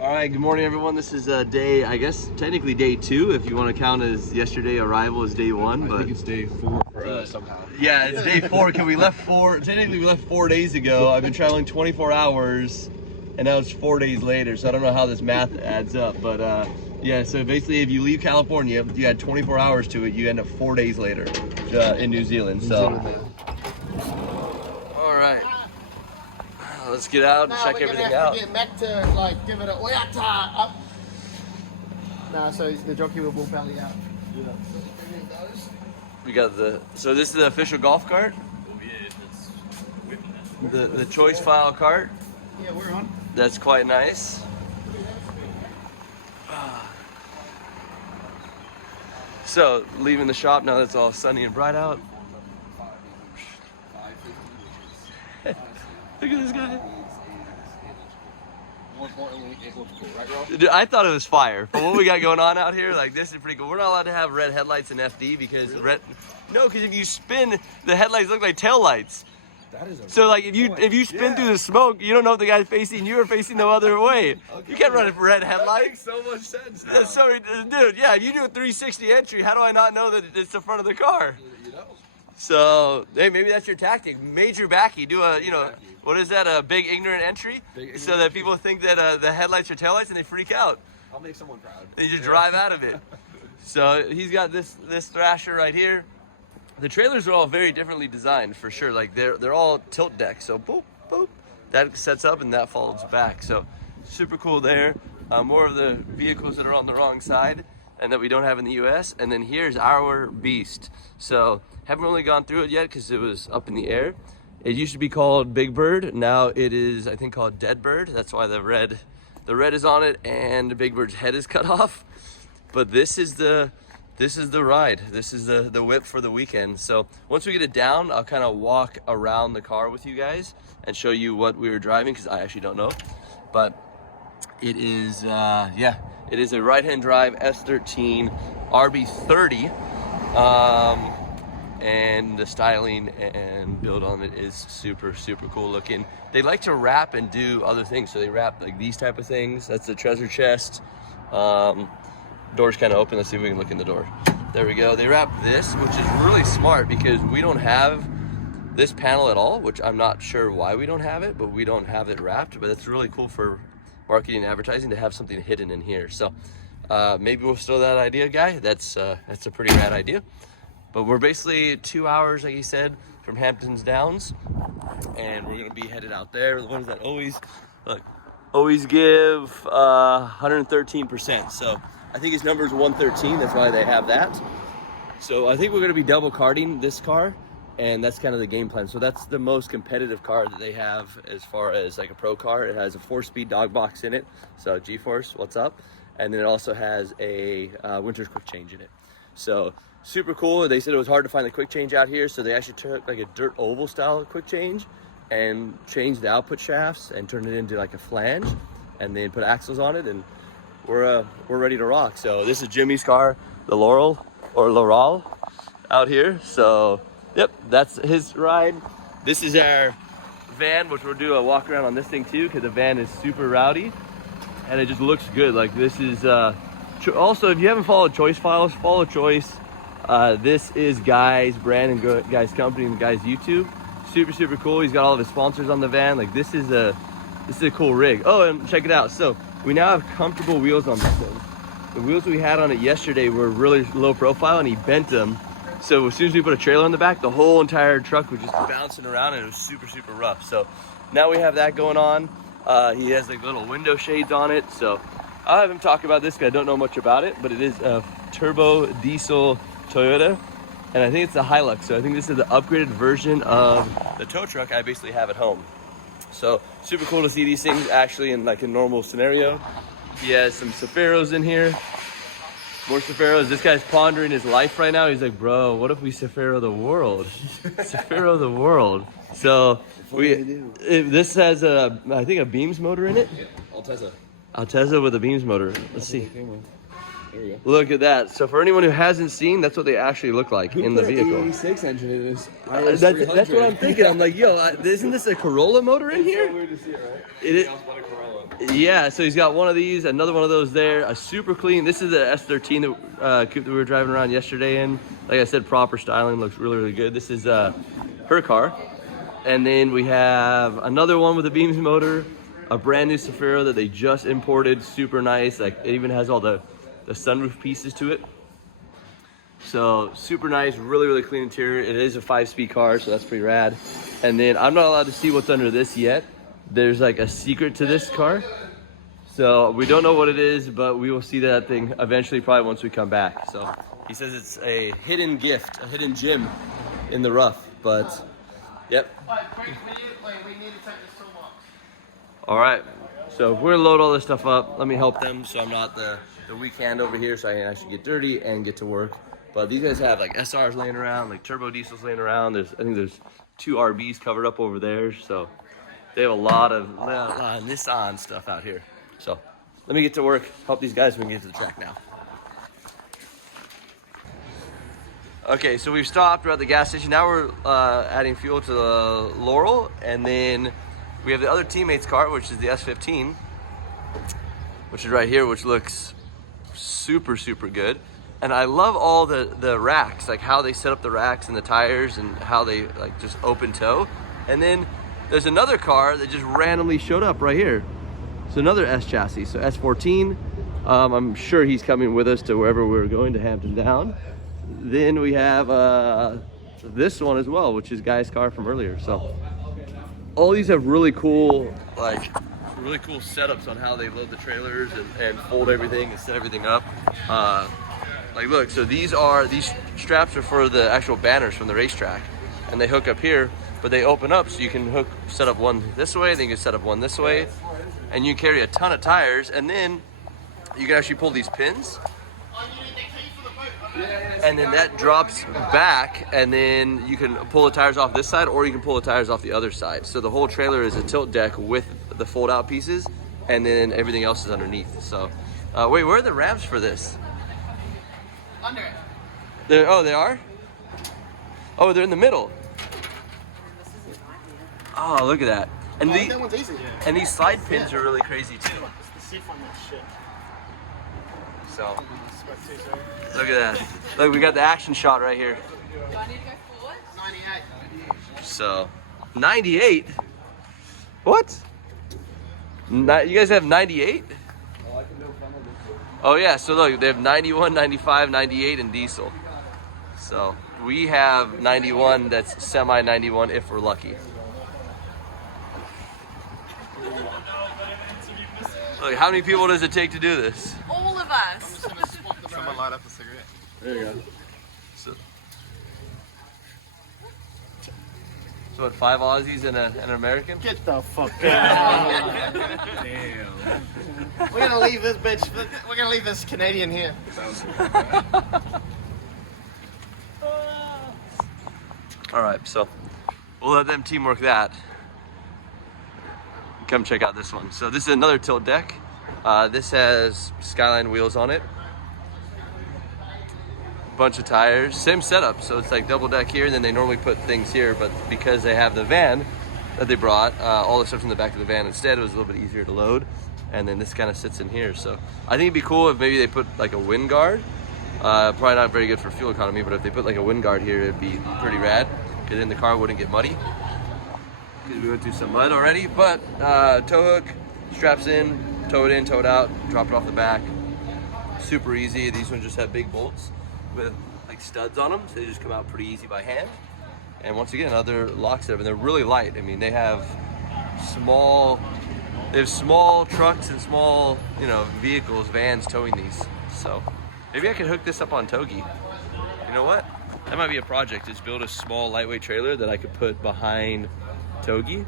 All right, good morning, everyone. This is day, I guess, technically day 2, if you want to count as yesterday arrival as day 1. But I think it's day 4 for us somehow. Yeah, it's day 4. Technically we left 4 days ago. I've been traveling 24 hours, and now it's 4 days later. So I don't know how this math adds up, but yeah. So basically, if you leave California, you had 24 hours to it. You end up 4 days later in New Zealand. So, all right. Let's get out and check everything out. Get Mac to like give it a oyata up. Nah, so the jockey will belly out. Yeah. We got so this is the official golf cart? The choice file cart? Yeah, we're on. That's quite nice. So, leaving the shop now that it's all sunny and bright out. Look at this guy. Dude, I thought it was fire. For what we got going on out here, like this is pretty cool. We're not allowed to have red headlights in FD because because if you spin, the headlights look like tail lights. So like if you spin through the smoke, you don't know if the guy's facing you or facing the other way. Okay. You can't run a red headlight. That makes so much sense now. That's so, dude, yeah, if you do a 360 entry, how do I not know that it's the front of the car? You know. So, hey, maybe that's your tactic. Major backy, do a, what is that, a big ignorant entry? So that people think that the headlights are taillights and they freak out. I'll make someone proud. And you just drive out of it. So he's got this Thrasher right here. The trailers are all very differently designed for sure. Like they're all tilt deck. So boop, boop, that sets up and that folds back. So super cool there. More of the vehicles that are on the wrong side and that we don't have in the US. And then here's our beast. So haven't really gone through it yet because it was up in the air. It used to be called Big Bird. Now it is, I think, called Dead Bird. That's why the red is on it and the Big Bird's head is cut off. But this is the ride. This is the whip for the weekend. So once we get it down, I'll kind of walk around the car with you guys and show you what we were driving because I actually don't know. But it is, it is a right-hand drive S13 RB30. And the styling and build on it is super, super cool looking. They like to wrap and do other things. So they wrap like these type of things. That's the treasure chest. Door's kind of open. Let's see if we can look in the door. There we go. They wrap this, which is really smart because we don't have this panel at all, which I'm not sure why we don't have it, but we don't have it wrapped. But it's really cool for marketing and advertising to have something hidden in here. So maybe we'll steal that idea, guy. That's a pretty rad idea. But we're basically 2 hours, like he said, from Hampton's Downs, and we're gonna be headed out there. The ones that always give 113%. So I think his number is 113. That's why they have that. So I think we're gonna be double carding this car, and that's kind of the game plan. So that's the most competitive car that they have as far as like a pro car. It has a 4-speed dog box in it, so G-force, what's up? And then it also has a winter's quick change in it. So super cool. They said it was hard to find the quick change out here, so they actually took like a dirt oval style quick change and changed the output shafts and turned it into like a flange, and then put axles on it, and we're ready to rock. So this is Jimmy's car, the Laurel or Laurel out here. So yep, that's his ride. This is our van, which we'll do a walk around on this thing too, because the van is super rowdy and it just looks good. Like this is also, if you haven't followed Choice Files, follow Choice. This is Guy's brand and Guy's company and Guy's YouTube. Super, super cool. He's got all of his sponsors on the van. Like this is a cool rig. Oh, and check it out. So we now have comfortable wheels on this thing. The wheels we had on it yesterday were really low profile, and he bent them. So as soon as we put a trailer in the back, the whole entire truck was just bouncing around, and it was super, super rough. So now we have that going on. He has like little window shades on it. So I'll have him talk about this because I don't know much about it, but it is a turbo diesel Toyota, and I think it's a Hilux. So I think this is the upgraded version of the tow truck I basically have at home. So super cool to see these things actually in like a normal scenario. He has some Safaros in here. More Safaros. This guy's pondering his life right now. He's like, bro, what if we Safaro the world? Safaro the world. So this has I think a Beams motor in it. Altezza. Altezza with a Beams motor. Let's see. There we go. Look at that. So for anyone who hasn't seen, that's what they actually look like in the vehicle. E86 engine in this. That's what I'm thinking. I'm like, yo, isn't this a Corolla motor in here? So weird to see it, right? It is. Yeah, so he's got one of these, another one of those there, a super clean. This is the S13 coupe that we were driving around yesterday in. Like I said, proper styling, looks really, really good. This is her car. And then we have another one with a Beams motor, a brand new Safira that they just imported, super nice. Like it even has all the sunroof pieces to it. So super nice, really, really clean interior. It is a 5-speed car, so that's pretty rad. And then I'm not allowed to see what's under this yet. There's like a secret to this car. So we don't know what it is, but we will see that thing eventually, probably once we come back. So he says it's a hidden gift, a hidden gem in the rough, but yep. We need to take this toolbox. All right, so we're gonna load all this stuff up. Let me help them so I'm not the weak hand over here, so I can actually get dirty and get to work. But these guys have like SRs laying around, like turbo diesels laying around. I think there's 2 RBs covered up over there, so they have a lot of Nissan stuff out here. So let me get to work, help these guys, when we can get to the track now. Okay, so we've stopped, we're at the gas station. Now we're adding fuel to the Laurel, and then we have the other teammate's car, which is the S15, which is right here, which looks super, super good. And I love all the racks, like how they set up the racks and the tires and how they like just open toe. And then there's another car that just randomly showed up right here. It's another S chassis, so S14. I'm sure he's coming with us to wherever we're going, to Hampton down. Then we have this one as well, which is Guy's car from earlier. So all these have really cool setups on how they load the trailers and fold everything and set everything up. Like look, so these straps are for the actual banners from the racetrack, and they hook up here, but they open up so you can set up one this way, then you can set up one this way, and you carry a ton of tires, and then you can actually pull these pins, and then that drops back, and then you can pull the tires off this side, or you can pull the tires off the other side. So the whole trailer is a tilt deck with the fold out pieces, and then everything else is underneath. So wait, where are the ramps for this? Under it. They are? Oh, they're in the middle. Oh, look at that. And That one's easy. and these slide pins are really crazy too. It's the C on that shit. So look at that. Look, we got the action shot right here. Do I need to go forward? 98. So 98? What? You guys have 98? Oh yeah, so look, they have 91, 95, 98 and diesel. So we have 91 that's semi 91 if we're lucky. Look, how many people does it take to do this? All of us. Someone light up a cigarette. There you go. So what, 5 Aussies and an American? Get the fuck out. Damn. We're gonna leave this bitch. We're gonna leave this Canadian here. All right, so we'll let them teamwork that. Come check out this one. So this is another tilt deck. This has Skyline wheels on it. Bunch of tires, same setup. So it's like double deck here, and then they normally put things here, but because they have the van that they brought, all the stuff's in the back of the van instead, it was a little bit easier to load. And then this kind of sits in here. So I think it'd be cool if maybe they put like a wind guard. Probably not very good for fuel economy, but if they put like a wind guard here, it'd be pretty rad. Because then the car wouldn't get muddy. Because we went through some mud already. But tow hook, straps in, tow it in, tow it out, drop it off the back. Super easy. These ones just have big bolts with like studs on them, so they just come out pretty easy by hand. And once again, other lock setup, and they're really light. I mean, they have small trucks and small, vehicles, vans towing these. So maybe I could hook this up on Togi. You know what? That might be a project, is build a small lightweight trailer that I could put behind Togi,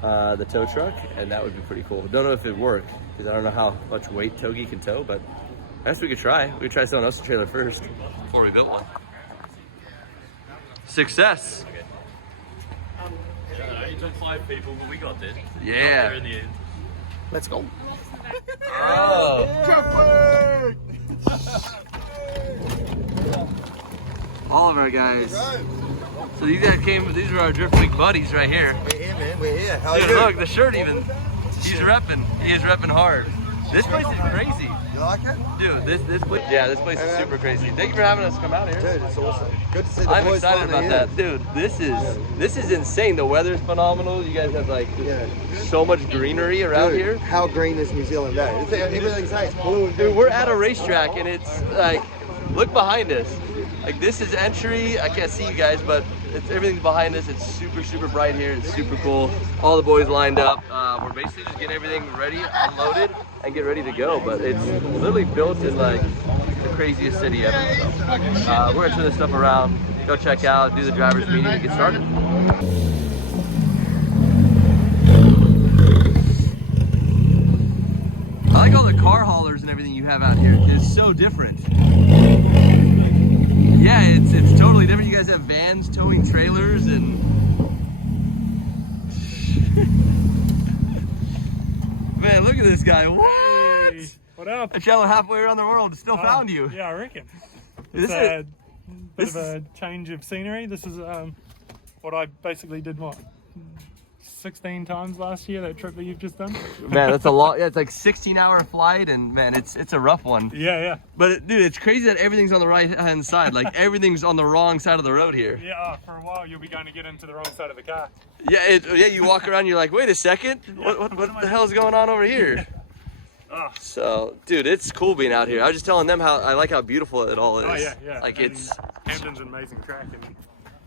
the tow truck, and that would be pretty cool. Don't know if it'd work, because I don't know how much weight Togi can tow, but I guess we could try. We could try selling us a trailer first before we built one. Success. It took 5 people, but we got there. Yeah. Got there in the end. Let's go. Oh. All of our guys. So these guys came, these are our Drift Week buddies right here. We're here, man. We're here. How are Dude, you? look, the shirt even, he's repping. He is repping hard. This place is crazy. You like it? Dude, this place, yeah, this place is super crazy. Thank you for having us come out here. Dude, it's awesome. Good to see the I'm boys excited finally about here. that. Dude, this is insane. The weather's phenomenal. You guys have like so much greenery around Dude, here. how green is New Zealand, eh? Everything's it's blue. Dude, we're at a racetrack and it's like, look behind us. Like this is entry. I can't see you guys, but everything's behind us. It's super, super bright here. It's super cool. All the boys lined up. We're basically just getting everything ready, unloaded, and get ready to go. But it's literally built in like the craziest city ever. So, we're gonna turn this stuff around, go check out, do the driver's meeting, and get started. I like all the car haulers and everything you have out here. It's so different. Yeah, it's totally different. You guys have vans towing trailers and man, look at this guy. What? Hey, what up? I traveled halfway around the world, still found you. Yeah, I reckon. This It's is- a bit of a change of scenery. This is what I basically did, what, 16 times last year, that trip that you've just done? Man, that's a lot. Yeah, it's like 16-hour flight, and man, it's a rough one. Yeah. But dude, it's crazy that everything's on the right-hand side. Like everything's on the wrong side of the road here. Yeah, for a while you'll be going to get into the wrong side of the car. Yeah, you walk around, you're like, wait a second, what the hell is going on over here? Oh. So, dude, it's cool being out here. I was just telling them how I like how beautiful it all is. Oh, yeah. Like And it's. Hampton's an amazing track.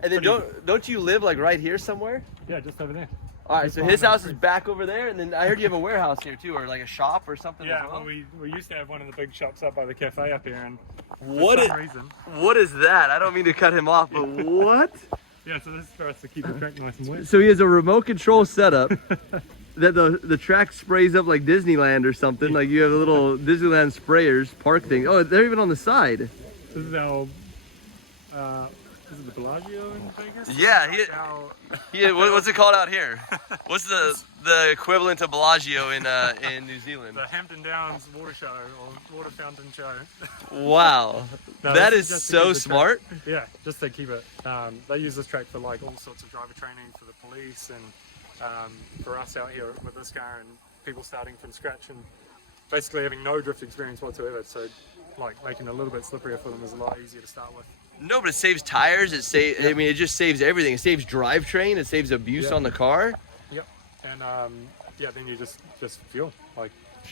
And then don't you live like right here somewhere? Yeah, just over there. All right, so his house is back over there, and then I heard you have a warehouse here too, or like a shop or something. Yeah, as well? well, we used to have one of the big shops up by the cafe up here, and What for is some reason, what is that? I don't mean to cut him off, but what? yeah, so this is for us to keep the track nice and wet. So he has a remote control setup that the track sprays up like Disneyland or something. Like you have a little Disneyland sprayers park thing. Oh, they're even on the side. This is our, is it the Bellagio in Vegas? Yeah, That's our- Yeah, what's it called out here? What's the equivalent of Bellagio in New Zealand? the Hampton Downs water show, or water fountain show. Wow, No, that this is just to so keep the smart. track- Yeah, just to keep it. They use this track for like all sorts of driver training for the police and for us out here with this car and people starting from scratch and basically having no drift experience whatsoever. So like making it a little bit slipperier for them is a lot easier to start with. No, but it saves tires. I mean, it just saves everything. It saves drivetrain. It saves abuse Yeah. on the car. Yep. And then you just fuel. Like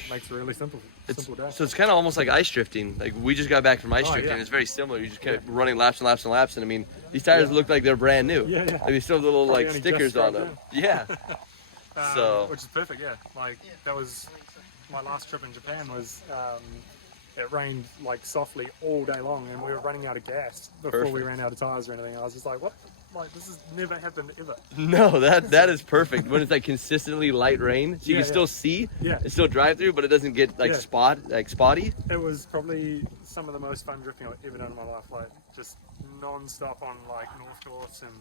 makes it really simple day. So it's kind of almost like ice drifting. Like we just got back from ice Oh, drifting. yeah. It's very similar. You just kept running laps and laps and laps. And I mean, these tires look like they're brand new. Yeah. Like they still have little Probably like only stickers just on scrubbed them. Yeah. So which is perfect, yeah. Like that was my last trip in Japan was it rained like softly all day long and we were running out of gas before we Perfect. ran out of tires or anything. I was just like, what? Like this has never happened ever. no, that is perfect. When it's like consistently light rain, so you Yeah, can still see Yeah. and still drive through, but it doesn't get like Yeah. spotty. It was probably some of the most fun drifting I've ever done in my life. Like just non-stop on like North Course and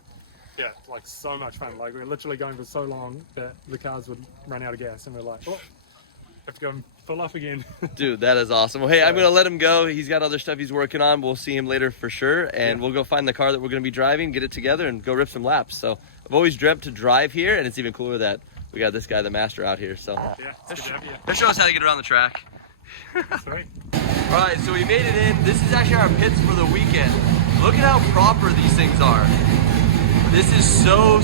yeah, like so much fun. Like we were literally going for so long that the cars would run out of gas and we're like, oh, have to go and fill up again. Dude, that is awesome. Well, hey, I'm gonna let him go. He's got other stuff he's working on. We'll see him later for sure, and we'll go find the car that we're gonna be driving, get it together, and go rip some laps. So I've always dreamt to drive here, and it's even cooler that we got this guy, the master, out here. So Yeah, it's good to have you. he'll show us how to get around the track. Sweet. All right, so we made it in. This is actually our pits for the weekend. Look at how proper these things are. This is so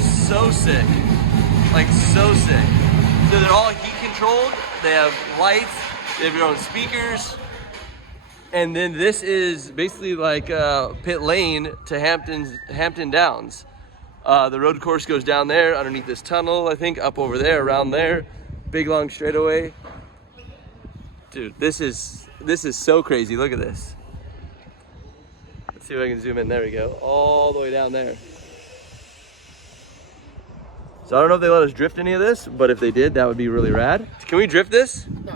sick. Like so sick. So they're all heat controlled. They have lights. They have your own speakers. And then this is basically like pit lane to Hampton Downs. The road course goes down there underneath this tunnel, I think, up over there, around there. Big long straightaway. Dude, this is so crazy. Look at this. Let's see if I can zoom in. There we go. All the way down there. So I don't know if they let us drift any of this, but if they did, that would be really rad. Can we drift this? No.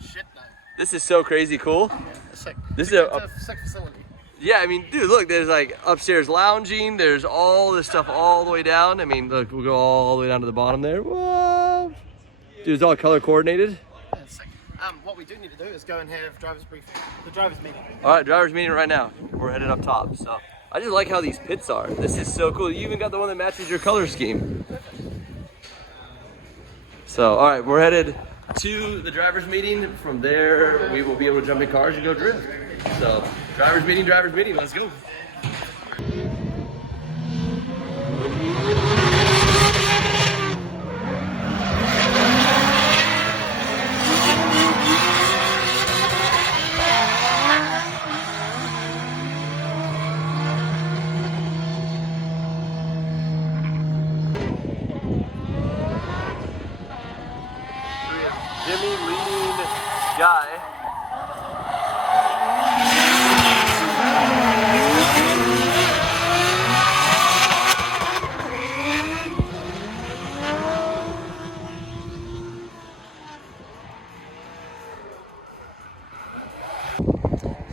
Shit, no. This is so crazy cool. It's sick. This It's is a sick facility. Yeah, I mean, dude, look, there's like upstairs lounging. There's all this stuff all the way down. I mean, look, we'll go all the way down to the bottom there. Whoa. Dude, it's all color coordinated. Yeah, it's sick. what we do need to do is go and have driver's briefing, the driver's meeting. All right, driver's meeting right now. We're headed up top. So I just like how these pits are. This is so cool. You even got the one that matches your color scheme. So, all right, we're headed to the driver's meeting. From there, we will be able to jump in cars and go drift. So, driver's meeting, let's go. Jimmy leading Guy.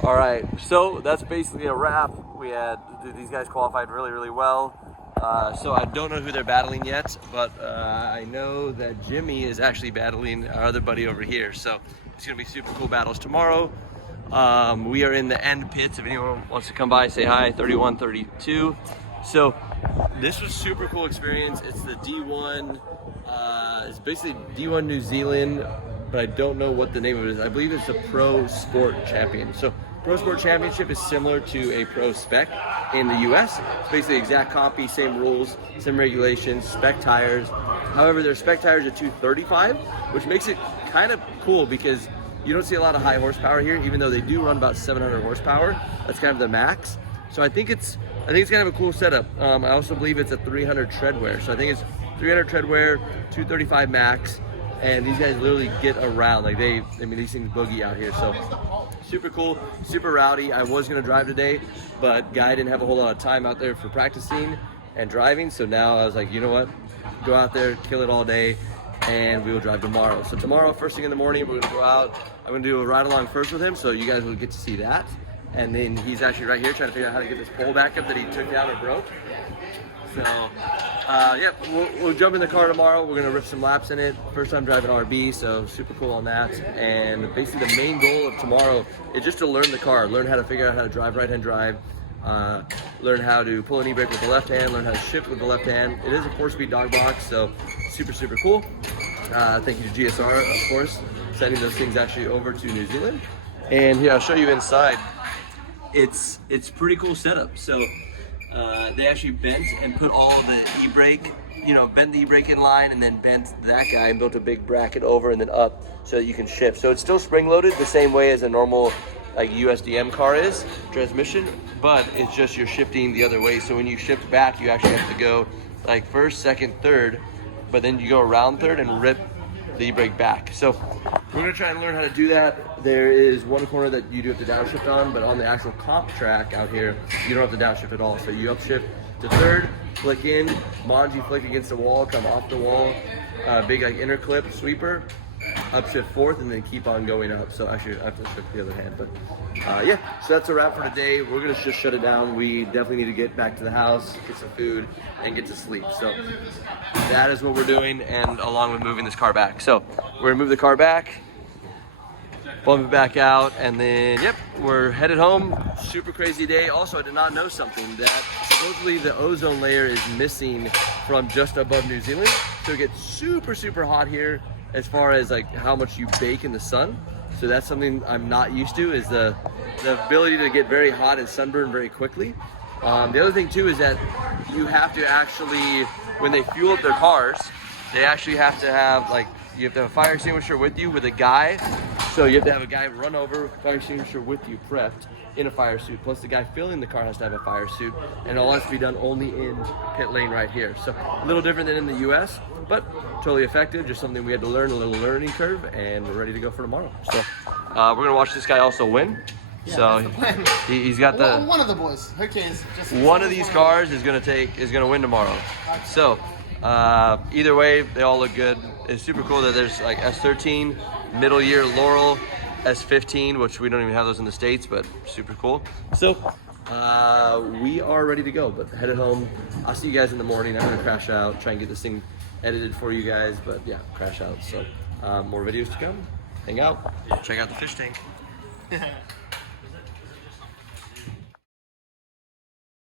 All right, so that's basically a wrap. We had these guys qualified really, really well. So I don't know who they're battling yet, but I know that Jimmy is actually battling our other buddy over here. So it's gonna be super cool battles tomorrow. We are in the end pits. If anyone wants to come by, say hi, 31, 32. So this was super cool experience. It's the D1, it's basically D1 New Zealand, but I don't know what the name of it is. I believe it's a Pro Sport Champion. So Pro Sport Championship is similar to a Pro Spec in the US. It's basically exact copy, same rules, same regulations, spec tires. However, their spec tires are 235, which makes it kind of cool because you don't see a lot of high horsepower here, even though they do run about 700 horsepower. That's kind of the max. So I think it's kind of a cool setup. I also believe it's a 300 tread wear. So I think it's 300 tread wear, 235 max, and these guys literally get around. Like these things boogie out here. So super cool, super rowdy. I was gonna drive today, but Guy didn't have a whole lot of time out there for practicing and driving. So now I was like, you know what? Go out there, kill it all day, and we will drive tomorrow. So tomorrow, first thing in the morning, we're gonna go out. I'm gonna do a ride along first with him, so you guys will get to see that. And then he's actually right here trying to figure out how to get this pole back up that he took down or broke. So, yeah, we'll jump in the car tomorrow. We're gonna rip some laps in it. First time driving RB, so super cool on that. And basically the main goal of tomorrow is just to learn the car, learn how to figure out how to drive right-hand drive, learn how to pull an e-brake with the left hand, learn how to shift with the left hand. It is a 4-speed dog box, so super, super cool. Thank you to GSR, of course, sending those things actually over to New Zealand. And here, I'll show you inside. It's pretty cool setup. So they actually bent and put all the e-brake, bent the e-brake in line and then bent that guy and built a big bracket over and then up so that you can shift. So it's still spring loaded the same way as a normal like USDM car is, transmission, but it's just you're shifting the other way. So when you shift back, you actually have to go like first, second, third, but then you go around third and rip the e-brake back. So we're gonna try and learn how to do that. There is one corner that you do have to downshift on, but on the actual comp track out here, you don't have to downshift at all. So you upshift to third, flick in, Manji flick against the wall, come off the wall, big like inner clip sweeper, upshift fourth, and then keep on going up. So actually I have to shift the other hand, but yeah, so that's a wrap for today. We're gonna just shut it down. We definitely need to get back to the house, get some food, and get to sleep. So that is what we're doing, and along with moving this car back. So we're gonna move the car back, bump it back out, and then yep, we're headed home. Super crazy day. Also, I did not know something, that supposedly the ozone layer is missing from just above New Zealand. So it gets super, super hot here as far as like how much you bake in the sun. So that's something I'm not used to, is the ability to get very hot and sunburn very quickly. The other thing too is that you have to actually, when they fuel up their cars, they actually have to have you have to have a fire extinguisher with you with a guy. So you have to have a guy run over, fire extinguisher with you prepped in a fire suit. Plus the guy filling the car has to have a fire suit, and all has to be done only in pit lane right here. So a little different than in the US, but totally effective. Just something we had to learn, a little learning curve, and we're ready to go for tomorrow. So we're gonna watch this guy also win. Yeah, so he's got the one of the boys. Who cares? Just one of these cars is gonna win tomorrow. So either way, they all look good. It's super cool that there's like S13, middle year Laurel, S15, which we don't even have those in the States, but super cool. So we are ready to go, but headed home. I'll see you guys in the morning. I'm gonna crash out, try and get this thing edited for you guys, but yeah, crash out. So more videos to come. hang out. Check out the fish tank.